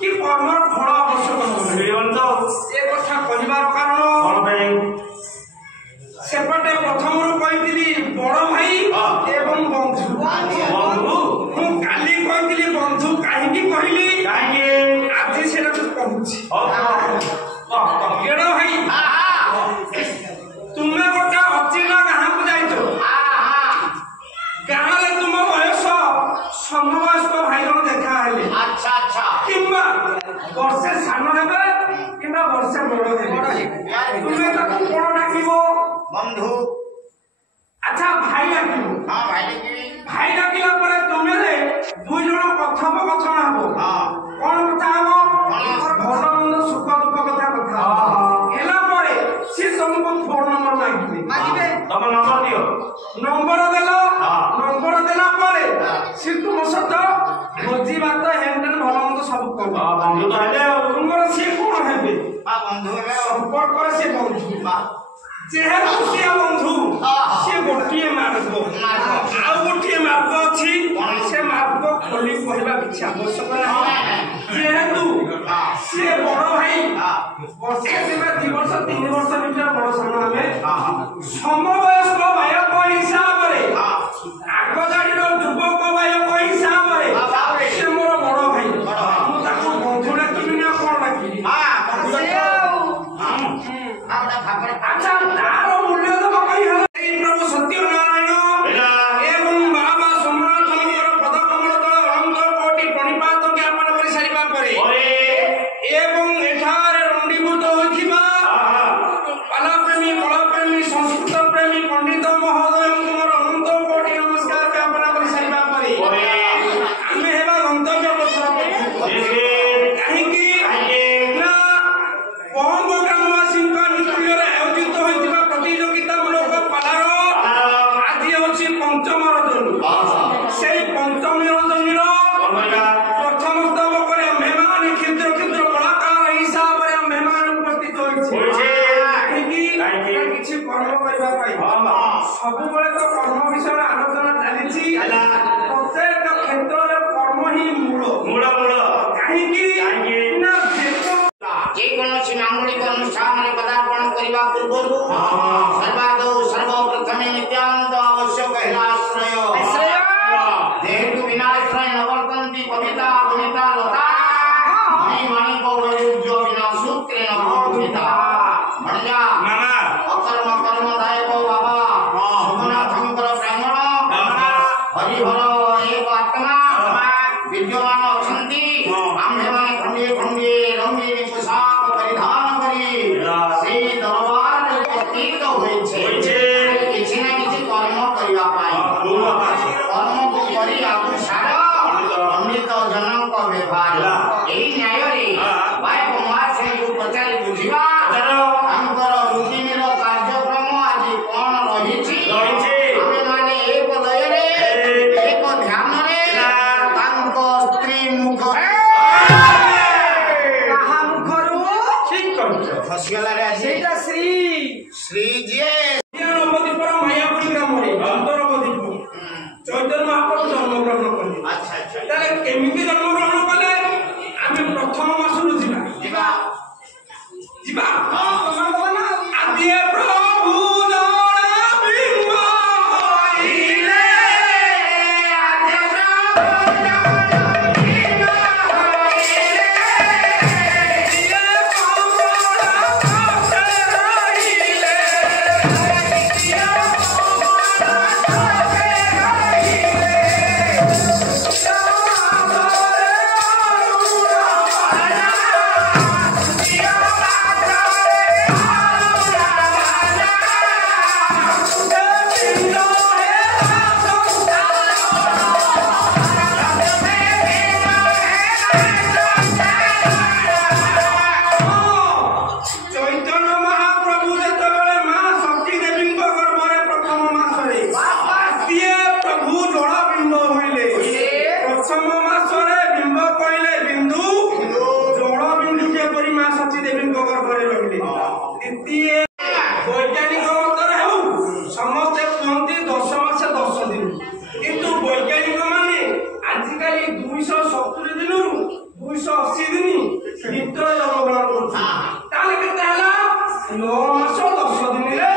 कि कर्मर फल आवश्यक ए कथा कहबार कारण सेपटे प्रथम कही बड़ भाई एवं बंधु मु काली कही बंधु कहीं कहली आज से कहूँ केड़ भाई तुम्हें गोटे अचिना गाँ को जाइछ गाँव तुम बयस समवयस्क भाई जन देखा हेले अच्छा अच्छा किंबा वर्षे सान हेबे किंबा वर्षे बड़ हेबे तुम्हें ताकू कोन डाकिबो बंधु अच्छा भाई डाकिबो हां भाई डाकिबी भाई डाकिला परे तुमे रे दुई जण कथोपकथन हबो हां कोन कथा हबो भल मंद सुख दुख कथा एला परे से तुमको फोन नंबर मांगिबे तुम नंबर दियो नंबर देला परे से तुम सत भोजी बात हेंटन भल मंद सब कर बंधु तो हेले तुमर से कोन हेबे बंधु हेले संपर्क करे से बंधु जेहेतु से बंधु से गोटिए मार्ग आउ गोटिए मार्ग अछि से मार्ग खोली कहबा किछ आवश्यक नाही जेहेतु से बड़ भाई वर्षे से 2 वर्ष 3 वर्ष भीतर बड़ सान हमें समवयस्क भाई को हिसाब रे आगो गाड़ीर युवक भाई को हिसाब रे से मोर बड़ भाई मु ताको बंधु डाकिबि ना कोन डाकिबि अच्छा तार मूल्य तो कई है प्रभु सत्यनारायण एवं बाबा सोमनाथनकर पद कमल तल अनंत कोटि प्रणिपात ज्ञापन करि सारिबा परे एवं एठारे रंडीभूत होइथिबा कला प्रेमी कला प्रेमी संस्कृत प्रेमी पंडित महोदय कुमार अनंत कोटि नमस्कार ज्ञापन करि सारिबा परे आमे हेबा गंतव्य पथर कहीं की ना पहंग ग्रामवासी आयोजित होइथिबा प्रतियोगितामूलक पालार आज होछि पंचम रजनी से पंचम रजनी प्रथम स्तबक मेहमान क्षुद्र क्षुद्र कलाकार हिसाब से मेहमान उपस्थित होइछि किछि कर्म करबा पाई सब बेले तो कर्म विषय आलोचना चलिछि प्रत्येक क्षेत्र रे कर्म ही मूल कहीं की ना जे कोनोसी मांगलिक अनुष्ठान रे पदार्पण करिबा पूर्वरु सर्वादौ सर्वप्रथमे नित्यानंद आवश्यक हिलाश्रय जेहेतु विनाश्रय नवर्तन्ति पविता पुनिता लता मणि मणि गौरयुज्य विना सूत्रे नभूमिता मणिजा मामा अकर्म कर्मदायक बाबा सोमनाथंकर ब्राह्मण हरि हर एक आत्मा विद्यमान अछंती आम्भे माने खंडे खंडे रंगीन पोशाक परिधान करी से दरबार रे प्रतीत होई छे किछि ना किछि कर्म करिया पाई कर्म को करी आगु सार अमृत जनक व्यवहार एई न्याय रे भाई कुमार से को पचारि बुझिबा हमकर रुचिर कार्यक्रम आज कोन रहिछि आमे माने एक लय रे एक ध्यान रे तांको स्त्री मुख कहा मुखरु ठीक करछ फसिगला रे सेटा श्री जे नवदी पर मायापुरी ग्राम रे अंतरवदी चैतन्य महाप्रभु जन्म ग्रहण करले अच्छा अच्छा ताले केमिति जन्म ग्रहण कले आमे प्रथम ମିତ୍ର ଜନ୍ମଗ୍ରହଣ କରୁଛି ତାହେଲେ କେତେ ହେଲା 9 ମାସ 10 ଦିନରେ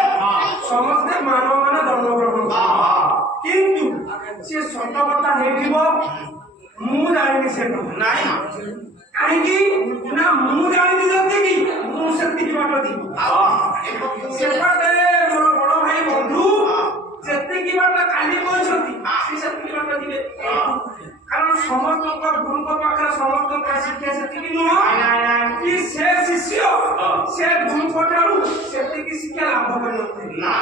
ସମସ୍ତେ ମାନବ ମାନେ ଜନ୍ମଗ୍ରହଣ କରୁଛନ୍ତି କିନ୍ତୁ ସେ ସତ କଥା ହେଇଥିବ ମୁଁ ଜାଣିନି ସେ କଥା ନାଇଁ କାହିଁକି ନା ମୁଁ ଜାଣିନି ଯେତିକି ମୁଁ ସେତିକି ବାଟ ଯିବି ସେପଟେ ମୋର ବଡ ଭାଇ ବନ୍ଧୁ ଯେତିକି ବାଟ କାଲି କହିଛନ୍ତି ସେ ସେତିକି ବାଟ ଯିବେ କାରଣ ସମସ୍ତଙ୍କ ଗୁରୁଙ୍କ ପାଖରେ ସମସ୍ତଙ୍କ ଶିକ୍ଷା ସେତିକି ନୁହଁ କି ସେ ଶିଷ୍ୟ ସେ ଗୁରୁଙ୍କ ଠାରୁ ସେତିକି ଶିକ୍ଷା ଲାଭ କରିନଥାଏ ନା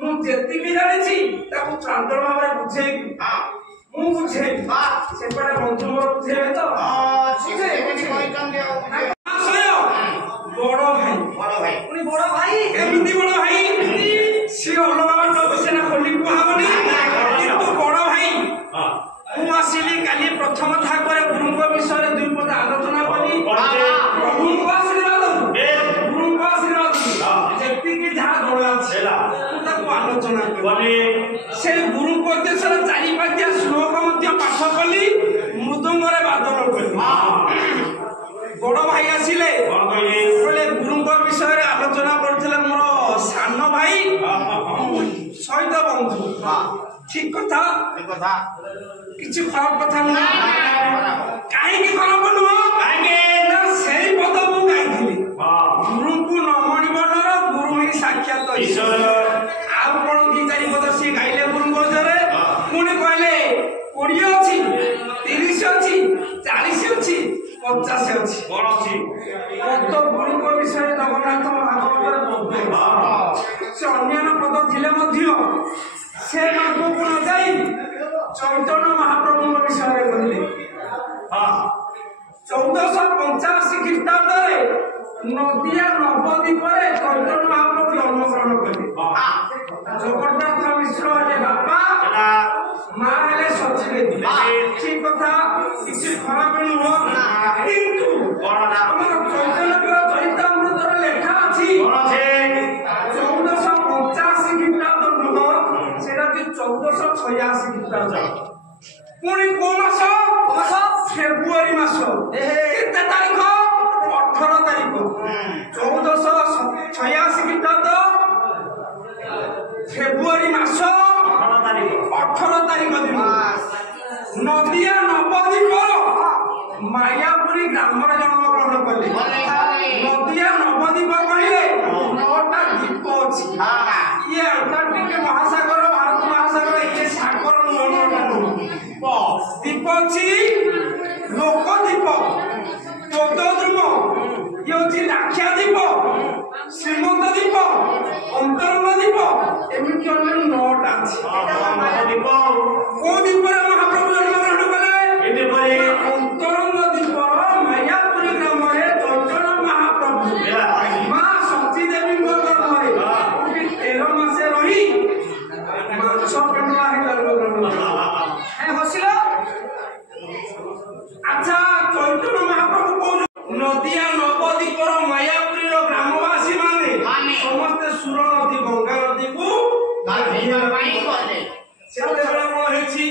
ମୁଁ ଯେତିକି ଜାଣିଛି ତାକୁ ପ୍ରାଞ୍ଜଳ ଭାବରେ ବୁଝେଇବି ମୁଁ ବୁଝେଇବି ସେପଟେ ବନ୍ଧୁ ମୋର ବୁଝେଇବେ ତ ବଡ ଭାଇ ପୁଣି ବଡ ଭାଇ ଏମିତି ବଡ ଭାଇ ସିଏ ଅଲଗା ବାଟ ସେଟା ଖୋଲି କୁହାହବନି କିନ୍ତୁ ବଡ ଭାଇ ମୁଁ ଆସିଲି କାଲି ପ୍ରଥମ ଥାକରେ ଗୁରୁଙ୍କ ବିଷୟରେ 2 ପଦ ଆଲୋଚନା କଲି ପ୍ରଭୁଙ୍କ ଆଶୀର୍ବାଦ ଗୁରୁଙ୍କ ଆଶୀର୍ବାଦ ଯେତିକି ଯାହା ଜଣା ଅଛି ମୁଁ ତାକୁ ଆଲୋଚନା କଲି ସେ ଗୁରୁଙ୍କ ଉଦ୍ଦେଶ୍ୟରେ 4-5ଟି ଶ୍ଲୋକ ମଧ୍ୟ ପାଠ କଲି ମୃଦଙ୍ଗରେ ବାଦନ କଲି ବଡ ଭାଇ ଆସିଲେ କହିଲେ ଗୁରୁଙ୍କ ବିଷୟରେ ଆଲୋଚନା କରୁଥିଲେ ମୋର ସାନ ଭାଇ ସହିତ ବନ୍ଧୁ ଠିକ କଥା କିଛି ଖରାପ କଥା ନୁହଁ କାହିଁକି ଖରାପ ନୁହଁ କାହିଁକି ନା ସେଇ ପଦ ମୁଁ ଗାଇଥିଲି ଗୁରୁଙ୍କୁ ନ ମଣିବନର ଗୁରୁ ହିଁ ସାକ୍ଷାତ ଈଶ୍ୱର ଆଉ କଣ 2-4 ପଦ ସିଏ ଗାଇଲେ ଗୁରୁଙ୍କ ବିଷୟରେ ପୁଣି କହିଲେ 20 ଅଛି 30 ଅଛି 40 ଅଛି 50 ଅଛି କଣ ଅଛି ପଦ ଗୁରୁଙ୍କ ବିଷୟରେ ଜଗନ୍ନାଥ ମହାଭାରତରେ ସେ ଅନ୍ୟାନ୍ୟ ପଦ ଥିଲେ ମଧ୍ୟ ସେ ମାର୍ଗକୁ ନ ଯାଇ ଚୈତନ୍ୟ ମହାପ୍ରଭୁଙ୍କ ବିଷୟରେ କହିଲେ 1485 ଖ୍ରୀଷ୍ଟାବ୍ଦରେ ନଦିଆ ନବଦ୍ୱୀପରେ ଚୈତନ୍ୟ ମହାପ୍ରଭୁ ଜନ୍ମଗ୍ରହଣ କଲେ ଜଗନ୍ନାଥ ମିଶ୍ର ହେଲେ ବାପା ମା ହେଲେ ସଚିଦେବୀ ଠିକ କଥା କିଛି ଖରାପ ନୁହଁ କିନ୍ତୁ ଆମର ଚୈତନ୍ୟଙ୍କର ଚରିତାମୃତରେ ଲେଖା ଅଛି 1485 ଖ୍ରୀଷ୍ଟାବ୍ଦ ନୁହଁ ସେଟା 1486 ଖ୍ରୀଷ୍ଟାବ୍ଦ ପୁଣି କୋଉ ମାସ ଫେବୃଆରୀ ମାସ କେତେ ତାରିଖ 18 ତାରିଖ 1486 ଖ୍ରୀଷ୍ଟାବ୍ଦ ଫେବୃଆରୀ ମାସ 18 ତାରିଖ ଦିନ ନଦିଆ ନବଦ୍ୱୀପର ମାୟାପୁରୀ ଗ୍ରାମରେ ଜନ୍ମଗ୍ରହଣ କଲେ ନଦିଆ ନବଦ୍ୱୀପ କହିଲେ 9ଟା ଦ୍ୱୀପ ଅଛି ଇଏ ଆଣ୍ଟାର୍କଟିକ ମହାସାଗର ଭାରତ ମହାସାଗର ଇଏ ସାଗର ଦ୍ୱୀପ ଅଛି ଲୋକଦ୍ୱୀପ ତୋଦଦ୍ରୁମ ଇଏ ହଉଛି ଦାକ୍ଷା ଦ୍ୱୀପ ଶ୍ରୀମନ୍ତ ଦ୍ୱୀପ ଅନ୍ତରଙ୍ଗ ଦ୍ୱୀପ ଏମିତି ଅନ୍ୟ 9ଟା ଅଛି କୋଉ ଦ୍ୱୀପରେ ମହାପ୍ରଭୁ ଜନ୍ମଗ୍ରହଣ କଲେ ଅନ୍ତରଙ୍ଗ ଦ୍ୱୀପର ମାୟାପୁରୀ ଗ୍ରାମରେ ଚୈତନ୍ୟ ମହାପ୍ରଭୁ ମା ସତୀଦେବୀଙ୍କ ଗର୍ଭରେ 13 ମାସେ ରହି ମାଂସ ପେଣ୍ଡୁଳା ହେଇ ଜନ୍ମଗ୍ରହଣ ହସିଲ ଆଚ୍ଛା ଚୈତନ୍ୟ ମହାପ୍ରଭୁ କହୁଛନ୍ତି ନଦିଆ ନବଦ୍ୱୀପର ମାୟାପୁରୀର ଗ୍ରାମବାସୀ ମାନେ ସମସ୍ତେ ସୁର ନଦୀ ଗଙ୍ଗା ନଦୀକୁ ସେତେବେଳେ କଣ ହେଇଛି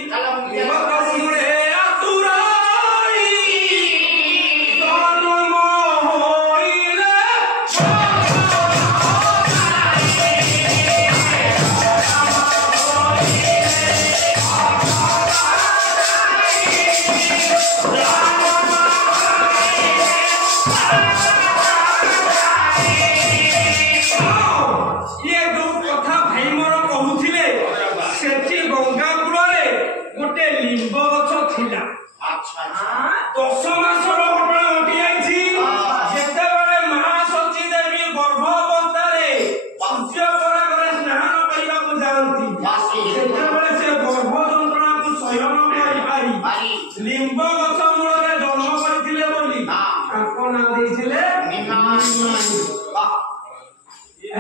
लिंब गछ मूल जन्म करथिले बोली ताको ना देइथिले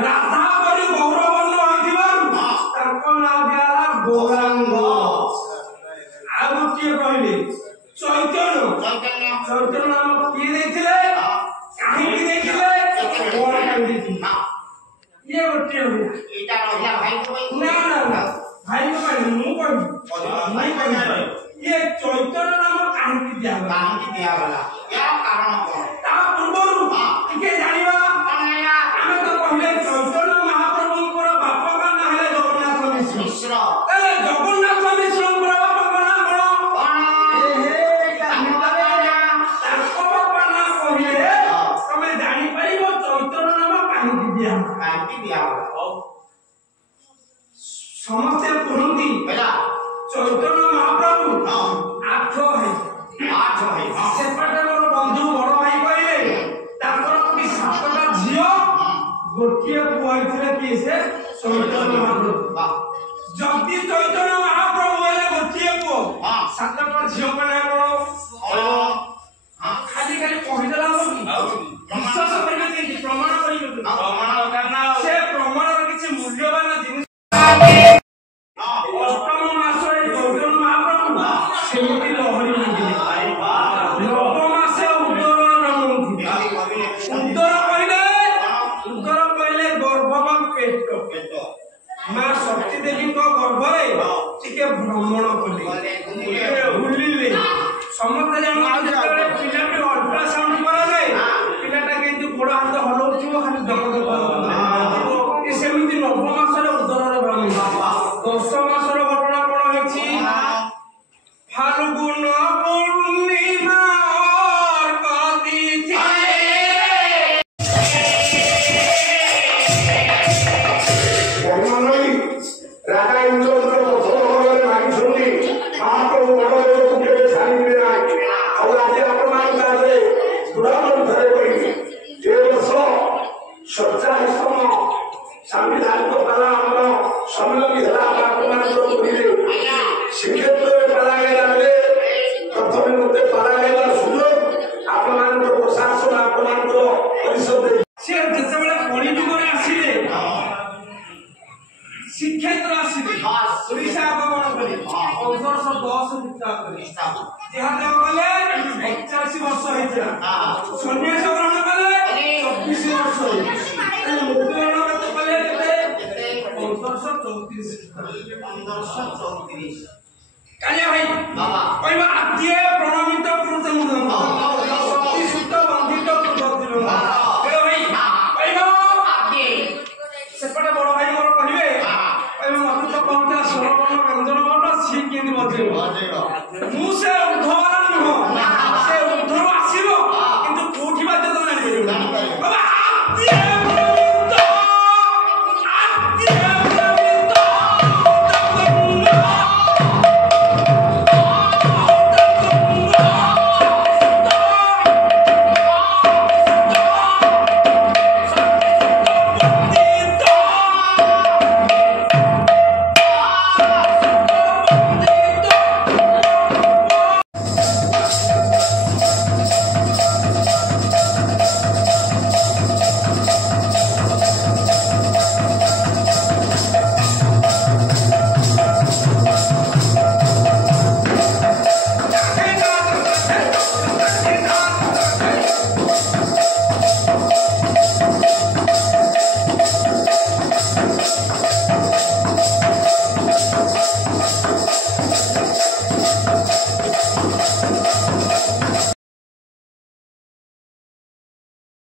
राधा परि गौरवर्ण होइथिबारु ताको ना दियाला गौरांग आ गोटिए कहले चैतन्य नाम की देइथिले काहे की देइथिले कोन काहे देइथिले ये गोटिए एटा रहिया भाई को ना ना भाई को मु कोइ नहीं कोइ ये चैतन्य नाम काहे की दिया गला क्या कारण कोन ता पूर्व माहिती दिया समस्या कहती बेला चैतन्य महाप्रभु आठ भाई सेपटे मोर बंधु बड़ भाई कहले कोई 7टा झील गोटे पुआ किए से चैतन्य महाप्रभु जदि चैतन्य महाप्रभु हेले गोटे पुओ 7टा झील मैंने खाली खाली कहीदेला विश्वास करेंगे प्रमाण करेंगे से प्रमाण किसी मूल्यवान जिनिस अष्टम मास चैतन्य महाप्रभु सेमती लहरी मंदिर नव मासे उदर कहले गर्भवान पेट माँ शक्ति देवी गर्भरे टिके भ्रमण कले बुलिले समस्त जानते पिला अल्ट्रासाउंड करा जाए पिलाटा के गोड़ हाथ हलाउथिबो खाली धक सेमती नव मासर उदर भ्रमण 10 मासर घटना कौन है फाल्गुन पूर्णिमा राजा इंद्र मागिछन्ति महाप्रभु बड़देव केवे छाड़िबे ना और आज आपण माने पुराण धरे कहि जे वर्ष 47तम संविधान को पाला हमर सम्मेलन हला आपण पुरीरे श्रीक्षेत्र पाला गले प्रथम मते पाला गला सुयोग आपण प्रशासन आपण परिषद से जतबेले कोणी जुगरे आसीले श्रीक्षेत्र आसीले ओडिशा आगमन कले 1510 ख्रीष्टाब्द यहाँ देव कले 81 वर्ष होइछा सन्यास ग्रहण कले 24 वर्ष होइछा मृत्युवरण कले केते 1534 काले भाई बाबा कहबा आद्य प्रणमित पुरुष मुदम